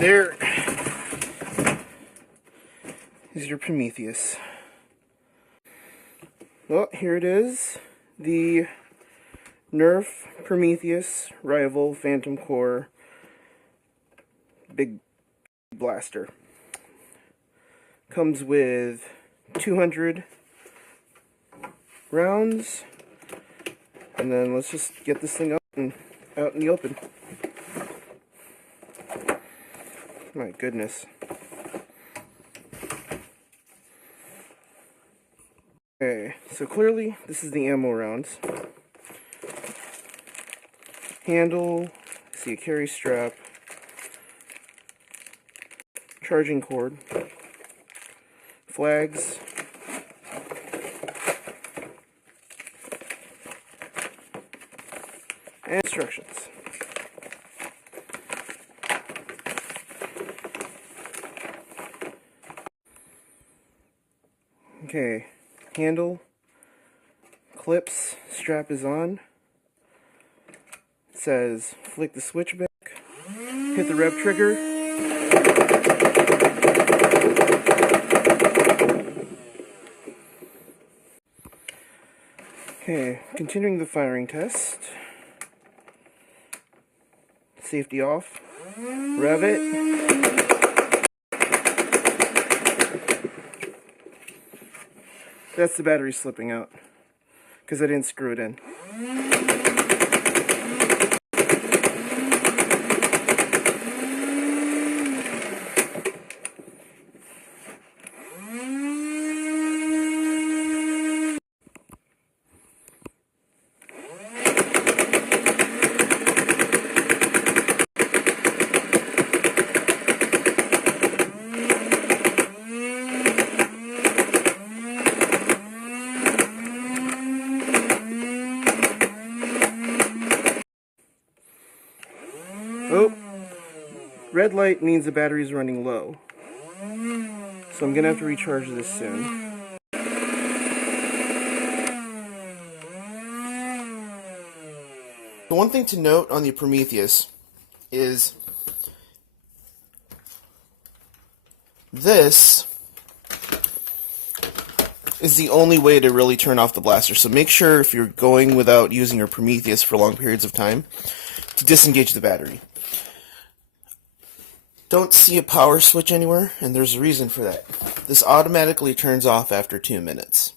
there is your Prometheus. Well, here it is. The NERF Prometheus Rival Phantom Core Big Blaster. Comes with 200 rounds. And then let's just get this thing out in the open. My goodness. Okay, so clearly this is the ammo rounds. Handle, see a carry strap, charging cord, flags, and instructions. Okay, handle, clips, strap is on. It says flick the switch back, hit the rev trigger. Okay, continuing the firing test. Safety off, rev it. That's the battery slipping out, because I didn't screw it in. Oh, red light means the battery is running low. So I'm going to have to recharge this soon. The one thing to note on the Prometheus is this is the only way to really turn off the blaster. So make sure if you're going without using your Prometheus for long periods of time to disengage the battery. Don't see a power switch anywhere, and there's a reason for that. This automatically turns off after 2 minutes.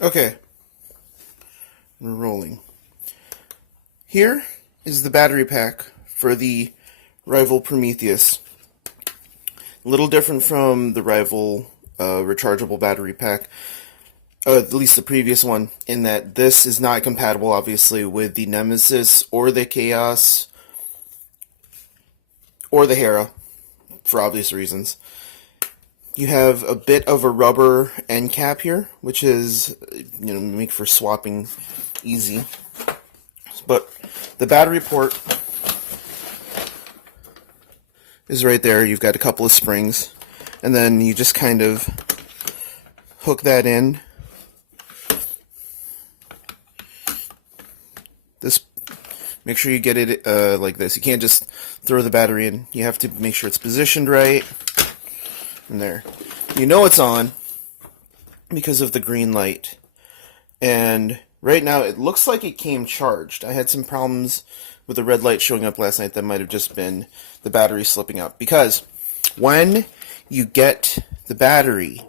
Okay, we're rolling. Here is the battery pack for the Rival Prometheus. A little different from the Rival rechargeable battery pack, at least the previous one, in that this is not compatible, obviously, with the Nemesis or the Chaos or the Hera, for obvious reasons. You have a bit of a rubber end cap here, which is, make for swapping easy. But the battery port is right there. You've got a couple of springs, and then you just kind of hook that in. Make sure you get it like this. You can't just throw the battery in. You have to make sure it's positioned right. And there. You know it's on because of the green light. And right now it looks like it came charged. I had some problems with the red light showing up last night. That might have just been the battery slipping out. Because when you get the battery,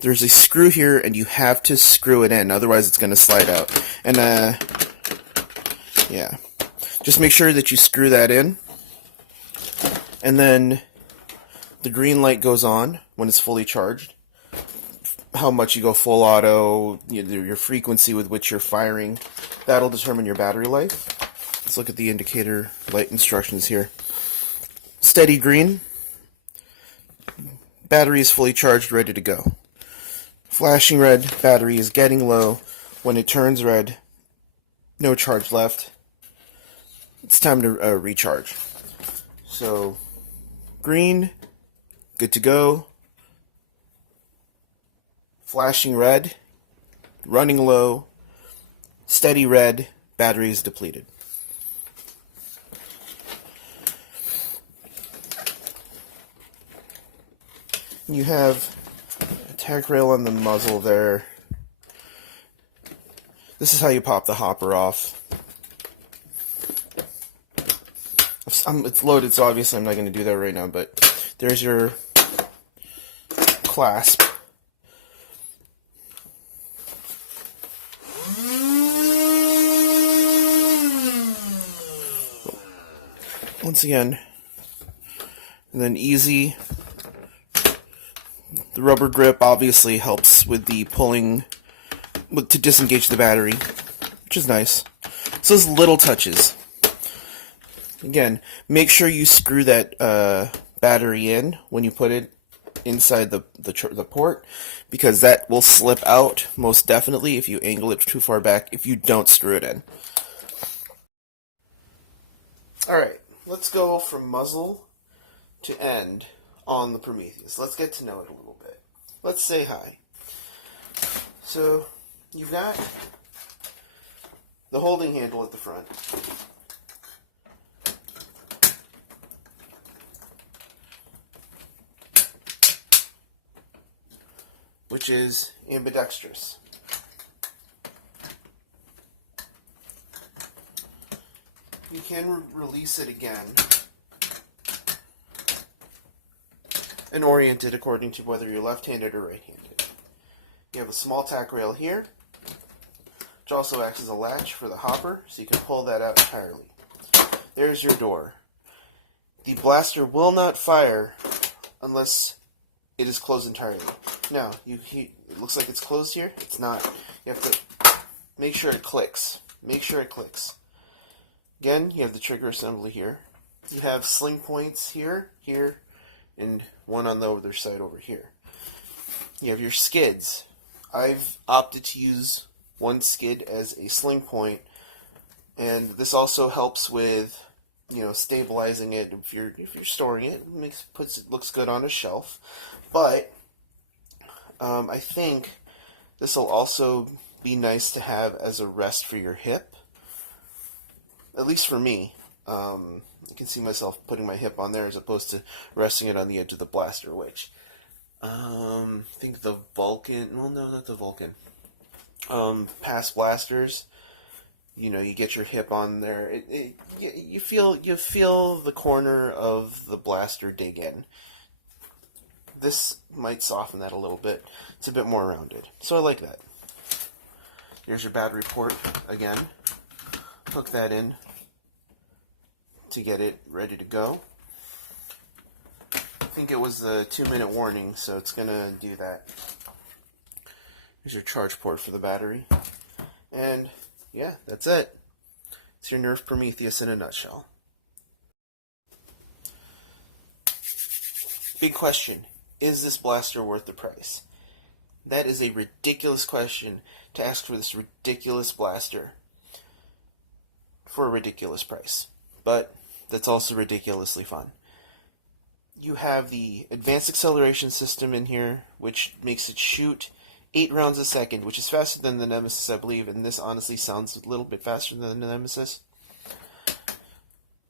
there's a screw here and you have to screw it in. Otherwise it's going to slide out. And yeah. Just make sure that you screw that in. And then the green light goes on when it's fully charged. How much you go full auto, your frequency with which you're firing, that'll determine your battery life. Let's look at the indicator light instructions here. Steady green. Battery is fully charged, ready to go. Flashing red, battery is getting low. When it turns red, no charge left. It's time to recharge. So, green, good to go. Flashing red, running low, steady red, battery is depleted. You have a tag rail on the muzzle there. This is how you pop the hopper off. It's loaded, so obviously I'm not going to do that right now, but there's your clasp. Once again, and then easy. The rubber grip obviously helps with the pulling, to disengage the battery, which is nice. So those little touches. Again, make sure you screw that battery in when you put it inside the port, because that will slip out most definitely if you angle it too far back if you don't screw it in. Alright, let's go from muzzle to end on the Prometheus. Let's get to know it a little bit. Let's say hi. So, you've got the holding handle at the front. Which is ambidextrous. You can release it again and orient it according to whether you're left-handed or right-handed. You have a small tack rail here, which also acts as a latch for the hopper, so you can pull that out entirely. There's your door. The blaster will not fire unless it is closed entirely. Now, it looks like it's closed here. It's not. You have to make sure it clicks. Make sure it clicks. Again, you have the trigger assembly here. You have sling points here, here, and one on the other side over here. You have your skids. I've opted to use one skid as a sling point, and this also helps with, stabilizing it. If you're storing it, it looks good on a shelf. But I think this will also be nice to have as a rest for your hip. At least for me. I can see myself putting my hip on there as opposed to resting it on the edge of the blaster, which I think the Vulcan, well, no, not the Vulcan. Past blasters, you get your hip on there. You feel the corner of the blaster dig in. This might soften that a little bit. It's a bit more rounded, so I like that. Here's your battery port again. Hook that in to get it ready to go. I think it was a 2-minute warning, so it's gonna do that. Here's your charge port for the battery. And yeah, that's it. It's your NERF Prometheus in a nutshell. Big question. Is this blaster worth the price? That is a ridiculous question to ask for this ridiculous blaster for a ridiculous price. But that's also ridiculously fun. You have the advanced acceleration system in here, which makes it shoot 8 rounds a second, which is faster than the Nemesis, I believe, and this honestly sounds a little bit faster than the Nemesis.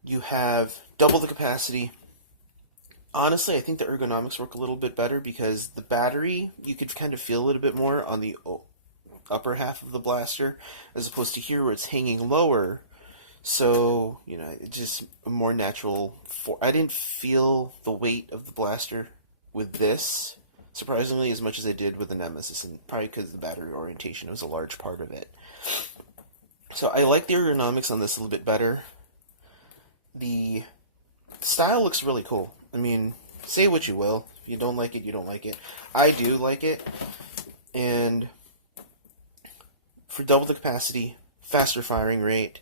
You have double the capacity. Honestly, I think the ergonomics work a little bit better because the battery, you could kind of feel it a bit more on the upper half of the blaster, as opposed to here where it's hanging lower. So, it's just a more natural. I didn't feel the weight of the blaster with this, surprisingly, as much as I did with the Nemesis, and probably because the battery orientation was a large part of it. So I like the ergonomics on this a little bit better. The style looks really cool. I mean, say what you will. If you don't like it, you don't like it. I do like it. And for double the capacity, faster firing rate,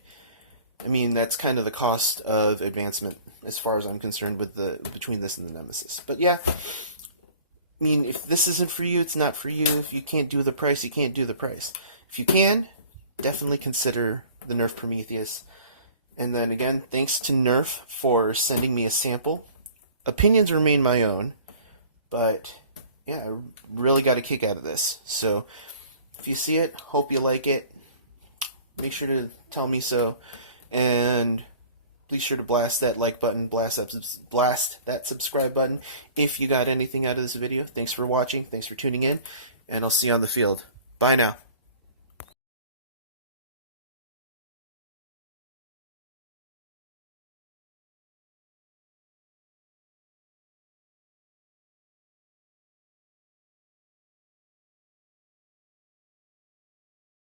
I mean, that's kind of the cost of advancement as far as I'm concerned with between this and the Nemesis. But yeah, I mean, if this isn't for you, it's not for you. If you can't do the price, you can't do the price. If you can, definitely consider the NERF Prometheus. And then again, thanks to NERF for sending me a sample. Opinions remain my own, but yeah, I really got a kick out of this. So if you see it, hope you like it. Make sure to tell me so, and please sure to blast that like button, blast that subscribe button if you got anything out of this video. Thanks for watching, thanks for tuning in, and I'll see you on the field. Bye now.